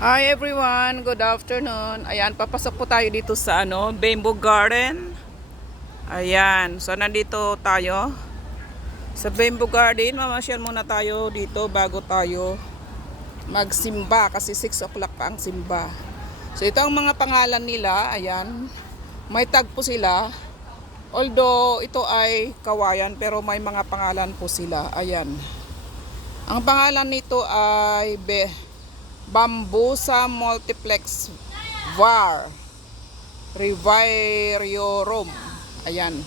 Hi everyone, good afternoon. Ayan, papasok po tayo dito sa Bamboo Garden. Ayan, so nandito tayo sa Bamboo Garden. Mamasyal muna tayo dito bago tayo magsimba kasi 6 o'clock pa ang simba. So ito ang mga pangalan nila. Ayan, may tag po sila. Although ito ay kawayan pero may mga pangalan po sila. Ayan, ang pangalan nito ay Bambusa Multiplex VAR Rivierorum. Ayan.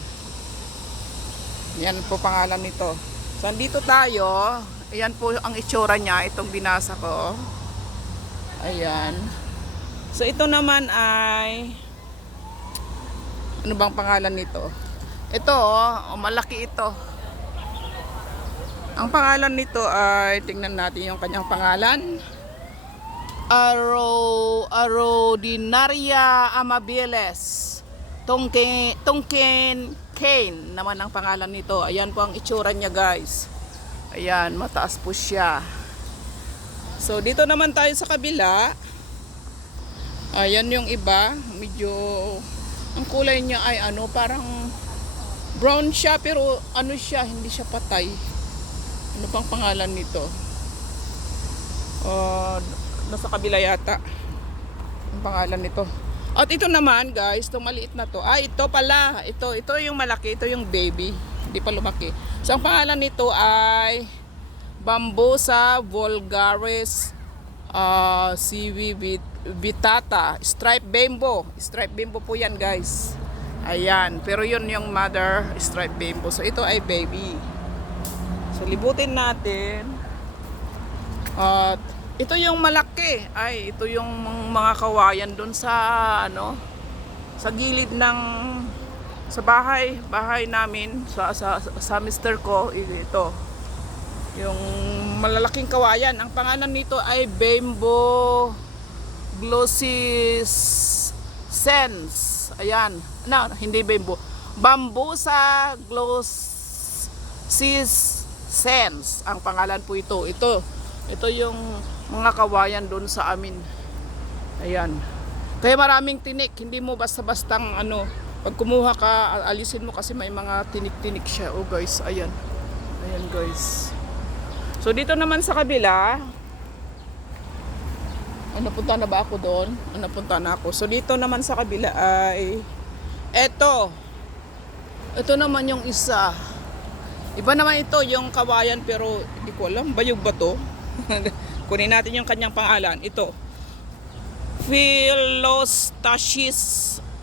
Yan po pangalan nito. So, andito tayo. Ayan po ang itsura niya. Itong binasa ko. Ayan. So, ito naman ay ano bang pangalan nito? Ito, malaki ito. Ang pangalan nito ay, tingnan natin yung kanyang pangalan. Arodinaria amabilis. Tungkin Cane naman ang pangalan nito. Ayan po ang itsura niya, guys. Ayan, mataas po siya. So dito naman tayo sa kabila. Ayan yung iba, medyo ang kulay niya ay parang brown siya pero siya, hindi siya patay. Ano pang pangalan nito? Nasa kabila yata ang pangalan nito. At ito naman, guys, itong maliit na to. Ito pala. Ito yung malaki. Ito yung baby. Hindi pa lumaki. So, ang pangalan nito ay Bambusa vulgaris CV Vitata. Stripe Bamboo. Stripe Bamboo po yan, guys. Ayan. Pero yun yung mother Stripe Bamboo. So, ito ay baby. So, libutin natin. At ito yung malaki. Ito yung mga kawayan doon sa sa gilid ng sa bahay namin sa mister ko. Ito yung malalaking kawayan. Ang pangalan nito ay Bamboo glossicens. Ayan. Hindi Bamboo. Bambusa glossicens ang pangalan po ito. Ito yung mga kawayan doon sa amin. Ayan. Kaya maraming tinik. Hindi mo basta-bastang pag kumuha ka, alisin mo kasi may mga tinik-tinik siya. Oh guys, ayan. Ayan guys. So dito naman sa kabila, napunta na ba ako doon? Napunta na ako. So dito naman sa kabila ay ito naman yung isa. Iba naman ito yung kawayan pero hindi ko alam. Bayog ba to? Kunin natin yung kanyang pangalan. Ito, Philostachys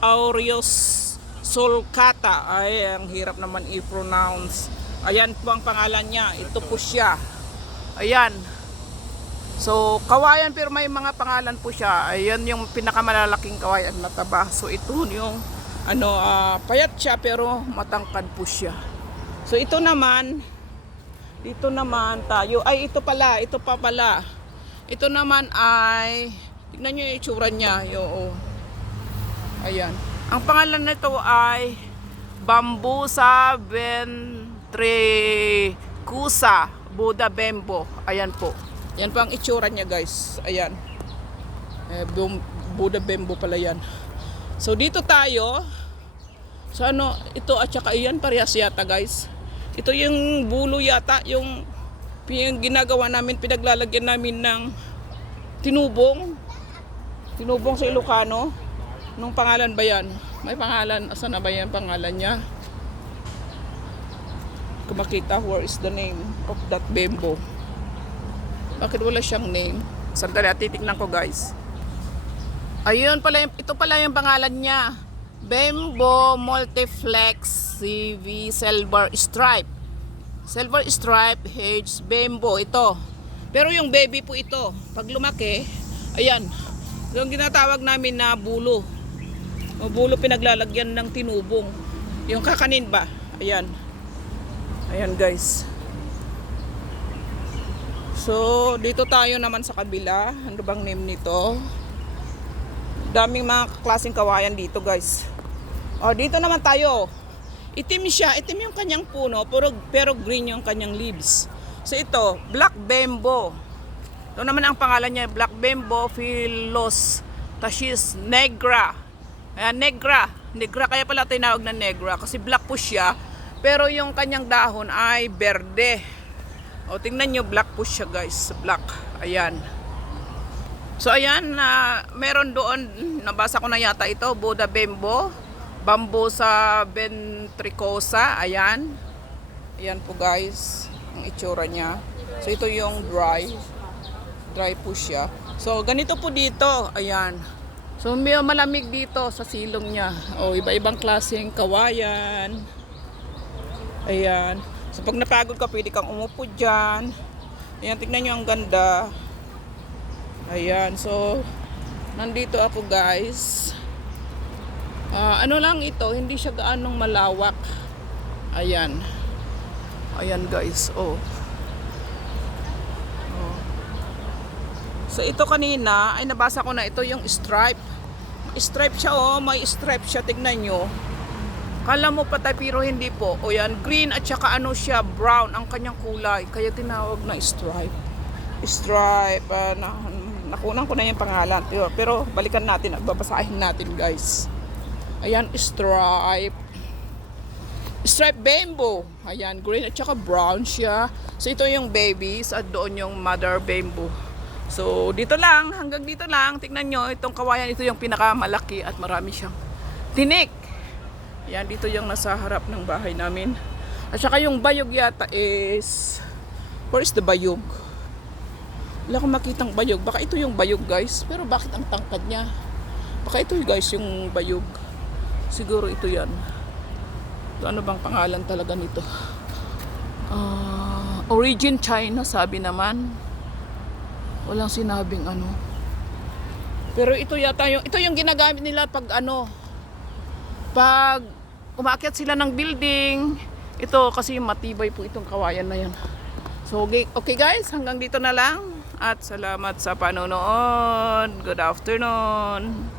aureus sulcata. Ay, ang hirap naman i-pronounce. Ayan po ang pangalan niya. Ito po siya. Ayan. So, kawayan pero may mga pangalan po siya. Ayan yung pinakamalalaking kawayan na taba. So, ito yung payat siya pero matangkad po siya. So, ito naman, dito naman tayo. Ito pa pala. Ito naman ay, tignan nyo yung itsura niya. Ayan. Ang pangalan nito ay Bambusa ventricusa Buddha Bamboo. Ayan po. Yan po ang itsura niya, guys. Ayan. Buddha Bamboo pala yan. So, dito tayo. So, ito at saka yan, parehas yata, guys. Ito yung bulo yata, yung ginagawa namin, pinaglalagyan namin ng tinubong sa Ilocano. Nung pangalan ba yan? May pangalan, asan na ba yan pangalan niya? Kung makita, where is the name of that bamboo? Bakit wala siyang name? Sandali, titignan ko, guys. Ayun pala, ito pala yung pangalan niya. Bamboo Multiplex CV Silver Stripe. Silver Stripe Hedge Bamboo. Ito. Pero yung baby po ito. Pag lumaki, ayan. Yung ginatawag namin na bulo. O bulo pinaglalagyan ng tinubong. Yung kakanin ba? Ayan. Ayan guys. So, dito tayo naman sa kabila. Ano bang name nito? Daming mga klaseng kawayan dito guys. Dito naman tayo. Itim siya. Itim yung kanyang puno pero green yung kanyang leaves. So ito, black bamboo. Ito naman ang pangalan niya, Black Bembo Philos Tachis Negra. Ayan, Negra. Negra kaya pala tinawag na Negra kasi black po siya. Pero yung kanyang dahon ay berde. O tingnan nyo, black po siya guys. Black. Ayan. So ayan, meron doon, nabasa ko na yata ito, Buddha Bembo, Bambusa ventricosa. Ayan. Ayan po guys, ang itsura niya. So ito yung dry. Dry po siya. So ganito po dito. Ayan. So may malamig dito sa silong niya. O iba-ibang klaseng kawayan. Ayan. So pag napagod ka, pwede kang umupo dyan. Ayan, tignan nyo ang ganda. Ayan. So nandito ako guys. Ano lang ito, hindi siya gaanong malawak. Ayan. Ayan guys. Oh. So ito kanina ay nabasa ko na ito yung stripe. Stripe siya, oh, may stripe siya, tignan nyo. Kala mo patay pero hindi po. O yan, green at saka ano siya, brown ang kanyang kulay. Kaya tinawag na stripe. Stripe, nakunan ko na yung pangalan. Pero balikan natin at babasahin natin guys. Ayan, stripe. Stripe Bembo. Ayan, green at saka brown siya. So ito yung babies at doon yung mother Bembo. So, dito lang, hanggang dito lang. Tingnan nyo, itong kawayan, ito yung pinakamalaki at marami siyang tinik. Yan, dito yung nasa harap ng bahay namin. At saka yung bayog yata is, where is the bayog? Wala akong makitang bayog. Baka ito yung bayog guys. Pero bakit ang tangkad niya? Baka ito guys yung bayog. Siguro ito yan. Ito, ano bang pangalan talaga nito? Origin China, sabi naman. Walang sinabing ano. Pero ito yata yung, ito yung ginagamit nila pag ano, pag umaakyat sila ng building. Ito kasi matibay po itong kawayan na yan. So okay guys, hanggang dito na lang. At salamat sa panonood. Good afternoon.